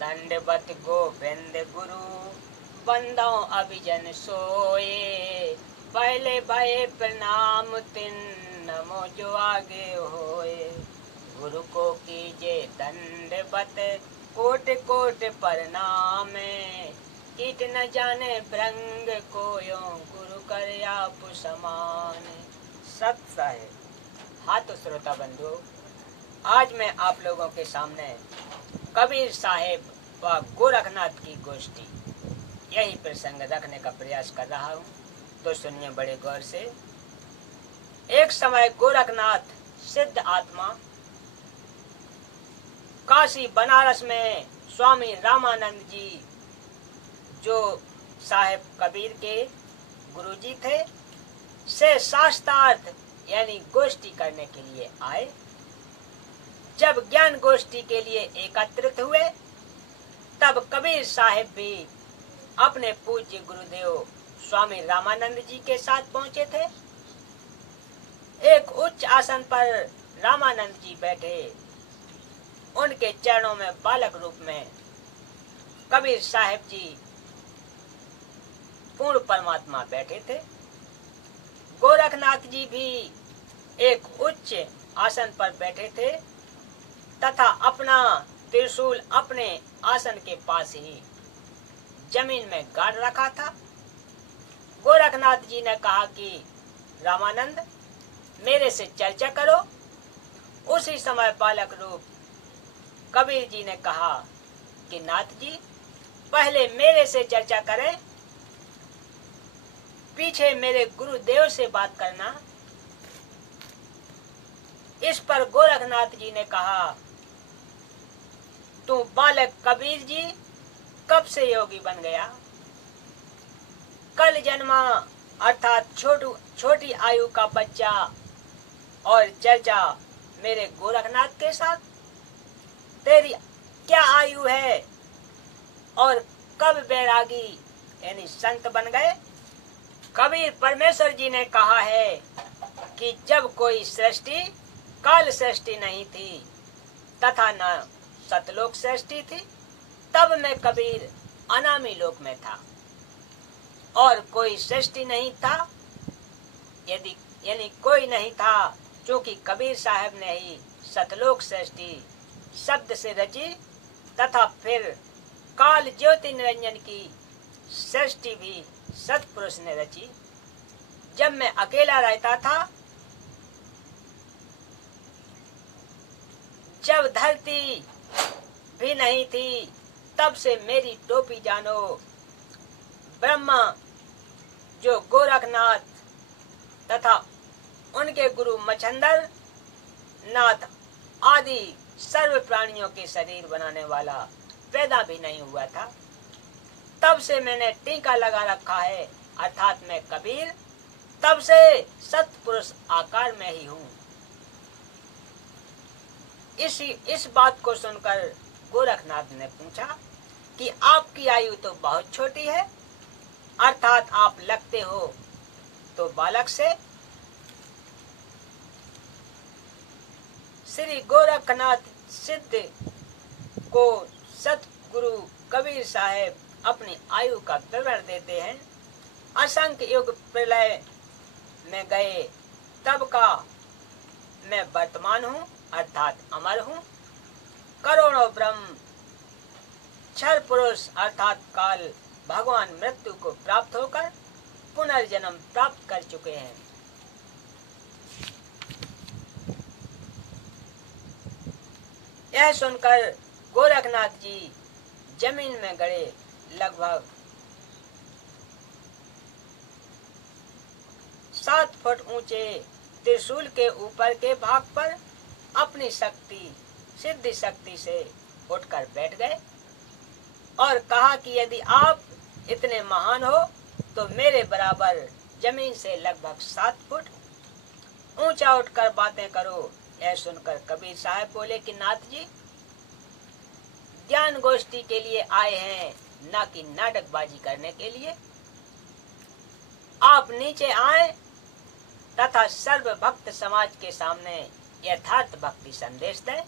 दंडवत गोविंद गुरु बंदों अभिजन सोए। पहले भये प्रणाम तिन नमो जो आगे होए। गुरु को कीजे दंडवत कोट कोट प्रणाम। कीट न जाने भ्रंग कोयो गुरु कर आप समान। सत साहेब। हाँ तो श्रोता बंधु, आज मैं आप लोगों के सामने कबीर साहेब व गोरखनाथ की गोष्ठी यही प्रसंग रखने का प्रयास कर रहा हूँ। तो सुनिए बड़े गौर से। एक समय गोरखनाथ सिद्ध आत्मा काशी बनारस में स्वामी रामानंद जी, जो साहेब कबीर के गुरुजी थे, से शास्त्रार्थ यानी गोष्ठी करने के लिए आए। जब ज्ञान गोष्ठी के लिए एकत्रित हुए, तब कबीर साहिब भी अपने पूज्य गुरुदेव स्वामी रामानंद जी के साथ पहुंचे थे। एक उच्च आसन पर रामानंद जी बैठे, उनके चरणों में बालक रूप में कबीर साहिब जी पूर्ण परमात्मा बैठे थे। गोरखनाथ जी भी एक उच्च आसन पर बैठे थे तथा अपना त्रिशूल अपने आसन के पास ही जमीन में गाड़ रखा था। गोरखनाथ जी ने कहा कि रामानंद, मेरे से चर्चा करो। उसी समय बालक रूप कबीर जी ने कहा कि नाथ जी, पहले मेरे से चर्चा करें, पीछे मेरे गुरुदेव से बात करना। इस पर गोरखनाथ जी ने कहा, तू बालक कबीर जी कब से योगी बन गया? कल जन्मा अर्थात छोटी आयु का बच्चा, और चर्चा मेरे गोरखनाथ के साथ। तेरी क्या आयु है और कब बैरागी यानी संत बन गए? कबीर परमेश्वर जी ने कहा है कि जब कोई सृष्टि काल सृष्टि नहीं थी तथा न सतलोक सृष्टि थी, तब मैं कबीर अनामी लोक में था और कोई सृष्टि नहीं था, यानी कोई नहीं था, क्योंकि कबीर साहब ने ही सतलोक सृष्टि शब्द से रची तथा फिर काल ज्योति निरंजन की सृष्टि भी सतपुरुष ने रची। जब मैं अकेला रहता था, जब धरती भी नहीं थी, तब से मेरी टोपी जानो। ब्रह्मा जो गोरखनाथ तथा उनके गुरु मच्छंदर नाथ आदि सर्व प्राणियों के शरीर बनाने वाला पैदा भी नहीं हुआ था, तब से मैंने टीका लगा रखा है, अर्थात मैं कबीर तब से सतपुरुष आकार में ही हूँ। इस बात को सुनकर गोरखनाथ ने पूछा कि आपकी आयु तो बहुत छोटी है, अर्थात आप लगते हो तो बालक से। श्री गोरखनाथ सिद्ध को सतगुरु कबीर साहेब अपनी आयु का विवरण देते हैं। असंख्य युग प्रलय में गए तब का मैं वर्तमान हूँ, अर्थात अमर हूँ। करोड़ों ब्रह्म क्षर पुरुष अर्थात काल भगवान मृत्यु को प्राप्त होकर पुनर्जन्म प्राप्त कर चुके हैं। यह सुनकर गोरखनाथ जी जमीन में गड़े लगभग 7 फुट ऊंचे त्रिशूल के ऊपर के भाग पर अपनी शक्ति सिद्धि शक्ति से उठकर बैठ गए और कहा कि यदि आप इतने महान हो तो मेरे बराबर जमीन से लगभग 7 फुट ऊंचा उठकर बातें करो। यह सुनकर कबीर साहब बोले कि नाथ जी, ज्ञान गोष्ठी के लिए आए हैं, न कि नाटकबाजी करने के लिए। आप नीचे आए तथा सर्व भक्त समाज के सामने यथार्थ भक्ति संदेश दें।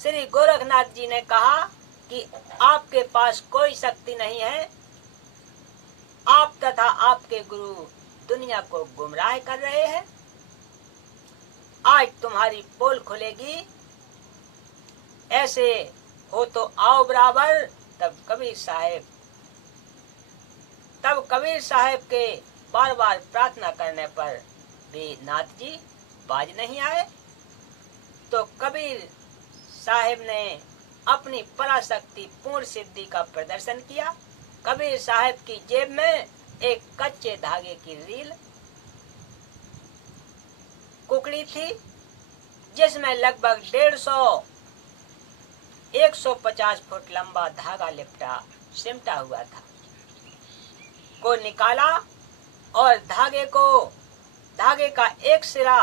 श्री गोरखनाथ जी ने कहा कि आपके पास कोई शक्ति नहीं है। आप तथा आपके गुरु दुनिया को गुमराह कर रहे हैं। आज तुम्हारी पोल खुलेगी। ऐसे हो तो आओ बराबर। तब कबीर साहेब के बार बार प्रार्थना करने पर भी नाथ जी बाज नहीं आए। तो कबीर साहेब ने अपनी पराशक्ति पूर्ण सिद्धि का प्रदर्शन किया। कबीर साहब की जेब में एक कच्चे धागे की रील कुकड़ी थी, जिसमें लगभग 150 फुट लंबा धागा सिमटा हुआ था, को निकाला और धागे का एक सिरा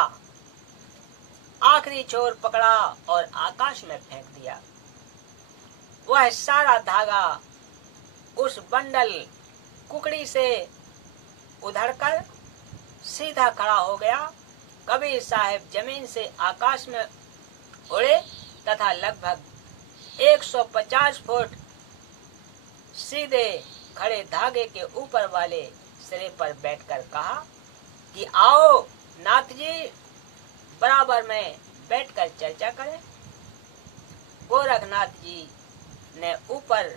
आखिरी छोर पकड़ा और आकाश में फेंक दिया। वह सारा धागा उस बंडल कुकड़ी से उधड़कर सीधा खड़ा हो गया। कबीर साहब जमीन से आकाश में उड़े तथा लगभग 150 फुट सीधे खड़े धागे के ऊपर वाले सिरे पर बैठकर कहा कि आओ नाथ जी, बराबर में बैठकर चर्चा करें। गोरखनाथ जी ने ऊपर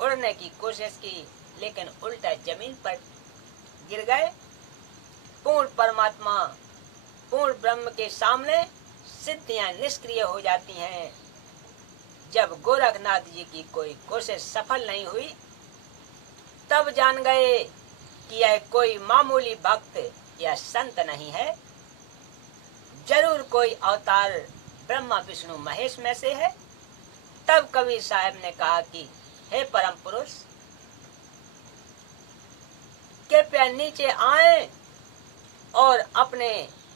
उड़ने की कोशिश की, लेकिन उल्टा जमीन पर गिर गए। पूर्ण परमात्मा, पूर्ण ब्रह्म के सामने सिद्धियां निष्क्रिय हो जाती हैं। जब गोरखनाथ जी की कोई कोशिश सफल नहीं हुई, तब जान गए कि यह कोई मामूली भक्त या संत नहीं है, जरूर कोई अवतार ब्रह्मा विष्णु महेश में से है। तब कबीर साहब ने कहा कि हे परम पुरुष, कृपया नीचे आए और अपने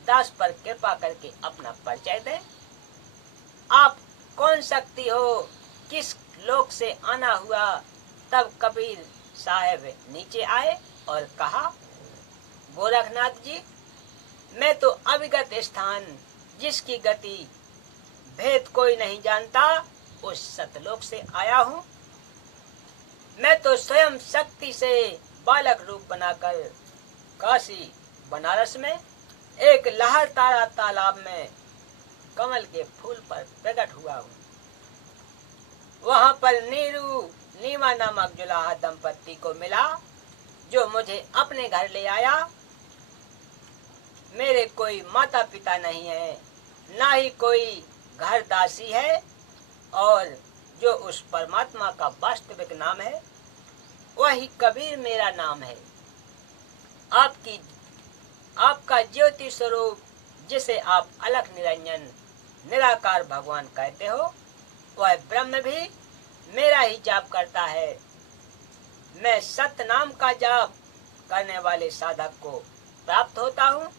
दास पर कृपा करके अपना परिचय दें। आप कौन शक्ति हो, किस लोक से आना हुआ। तब कबीर साहब नीचे आए और कहा, गोरखनाथ जी, मैं तो अविगत स्थान, जिसकी गति भेद कोई नहीं जानता, उस सतलोक से आया हूँ। मैं तो स्वयं शक्ति से बालक रूप बनाकर काशी बनारस में एक लहरतारा तालाब में कमल के फूल पर प्रकट हुआ हूँ। वहाँ पर नीरू नीमा नामक जुलाहा दंपत्ति को मिला, जो मुझे अपने घर ले आया। मेरे कोई माता पिता नहीं है, ना ही कोई घर दासी है, और जो उस परमात्मा का वास्तविक नाम है वही कबीर मेरा नाम है। आपका ज्योति स्वरूप, जिसे आप अलख निरंजन निराकार भगवान कहते हो, वह ब्रह्म भी मेरा ही जाप करता है। मैं सत्य नाम का जाप करने वाले साधक को प्राप्त होता हूँ,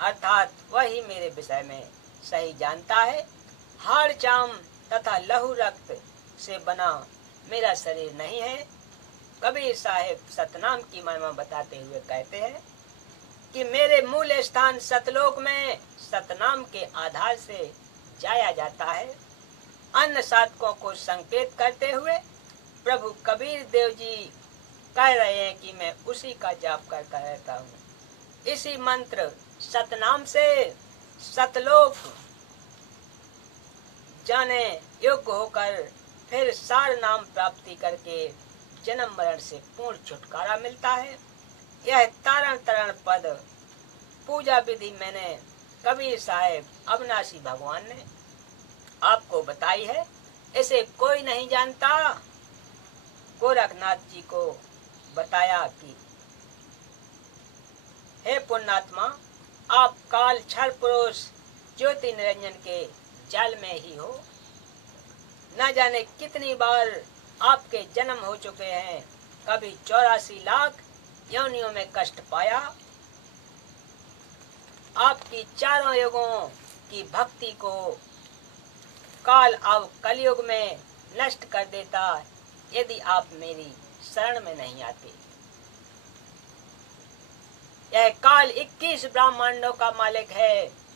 अर्थात वही मेरे विषय में सही जानता है। हाड़ चाम तथा लहू रक्त से बना मेरा शरीर नहीं है। कबीर साहेब सतनाम की महिमा बताते हुए कहते हैं कि मेरे मूल स्थान सतलोक में सतनाम के आधार से जाया जाता है। अन्य साधकों को संकेत करते हुए प्रभु कबीर देव जी कह रहे हैं कि मैं उसी का जाप करता रहता हूँ। इसी मंत्र सतनाम से सतलोक जाने योग्य होकर फिर सार नाम प्राप्ति करके जन्म मरण से पूर्ण छुटकारा मिलता है। यह तारण तरण पद पूजा विधि मैंने कबीर साहेब अविनाशी भगवान ने आपको बताई है, इसे कोई नहीं जानता। गोरखनाथ जी को बताया कि हे पुण्यात्मा, आप काल क्षर पुरुष ज्योति निरंजन के जाल में ही हो। न जाने कितनी बार आपके जन्म हो चुके हैं, कभी 84 लाख योनियों में कष्ट पाया। आपकी चारों युगों की भक्ति को काल अब कलयुग में नष्ट कर देता, यदि आप मेरी शरण में नहीं आते। यह काल 21 ब्रह्मांडों का मालिक है।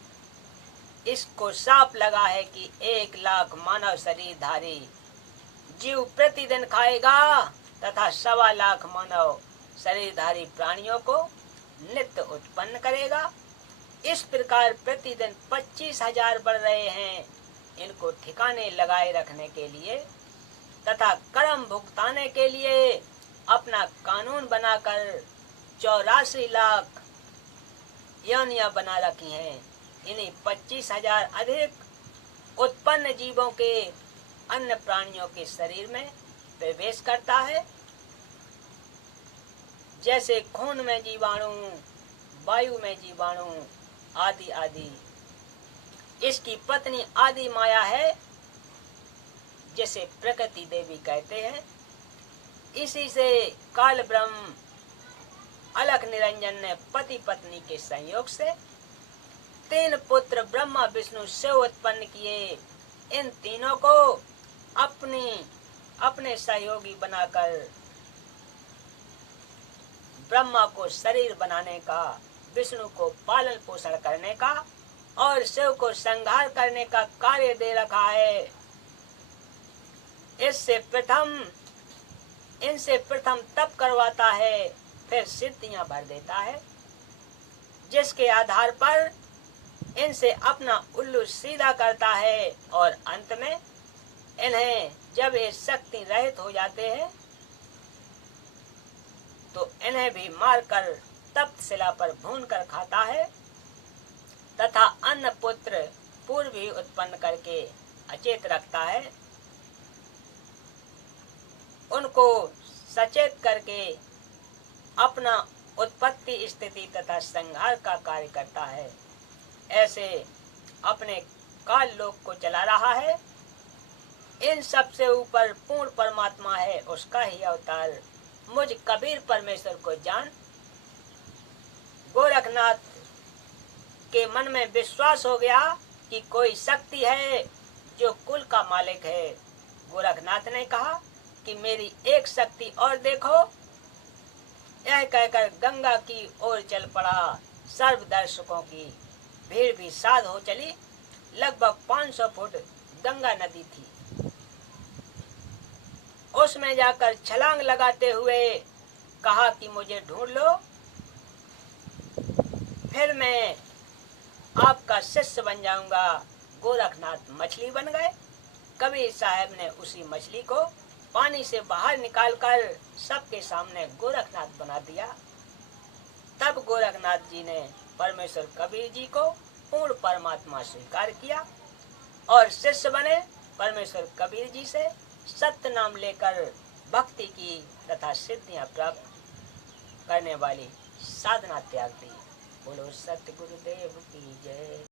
इसको साफ लगा है कि 1 लाख मानव शरीरधारी जीव प्रतिदिन खाएगा तथा 1.25 लाख मानव शरीरधारी प्राणियों को नित्य उत्पन्न करेगा। इस प्रकार प्रतिदिन 25,000 बढ़ रहे हैं। इनको ठिकाने लगाए रखने के लिए तथा कर्म भुगताने के लिए अपना कानून बनाकर 84 लाख योनियां बना रखी हैं। इन्हीं 25,000 अधिक उत्पन्न जीवों के अन्य प्राणियों के शरीर में प्रवेश करता है। जैसे खून में जीवाणु, वायु में जीवाणु आदि आदि। इसकी पत्नी आदि माया है, जिसे प्रकृति देवी कहते हैं। इसी से काल ब्रह्म अलख निरंजन ने पति पत्नी के संयोग से 3 पुत्र ब्रह्मा विष्णु शिव उत्पन्न किए। इन तीनों को अपने सहयोगी बनाकर ब्रह्मा को शरीर बनाने का, विष्णु को पालन पोषण करने का और शिव को संहार करने का कार्य दे रखा है। इनसे प्रथम तप करवाता है, फिर सिद्धियां भर देता है, जिसके आधार पर इनसे अपना उल्लू सीधा करता है और अंत में इन्हें जब ये शक्ति रहित हो जाते हैं तो इन्हें भी मारकर तप्त शिला पर भून कर खाता है तथा अन्य पुत्र पूर्व ही उत्पन्न करके अचेत रखता है। उनको सचेत करके अपना उत्पत्ति स्थिति तथा संहार का कार्य करता है। ऐसे अपने काल लोक को चला रहा है। इन सब से ऊपर पूर्ण परमात्मा है, उसका ही अवतार मुझ कबीर परमेश्वर को जान। गोरखनाथ के मन में विश्वास हो गया कि कोई शक्ति है जो कुल का मालिक है। गोरखनाथ ने कहा कि मेरी एक शक्ति और देखो। यह कहकर गंगा की ओर चल पड़ा। सर्व दर्शकों की भीड़ भी साध हो चली। लगभग 500 फुट गंगा नदी थी। उसमें जाकर छलांग लगाते हुए कहा कि मुझे ढूंढ लो, फिर मैं आपका शिष्य बन जाऊंगा। गोरखनाथ मछली बन गए। कबीर साहब ने उसी मछली को पानी से बाहर निकालकर सबके सामने गोरखनाथ बना दिया। तब गोरखनाथ जी ने परमेश्वर कबीर जी को पूर्ण परमात्मा स्वीकार किया और शिष्य बने। परमेश्वर कबीर जी से सत्य नाम लेकर भक्ति की तथा सिद्धियां प्राप्त करने वाली साधना त्याग दी। बोलो सत्य गुरुदेव की जय।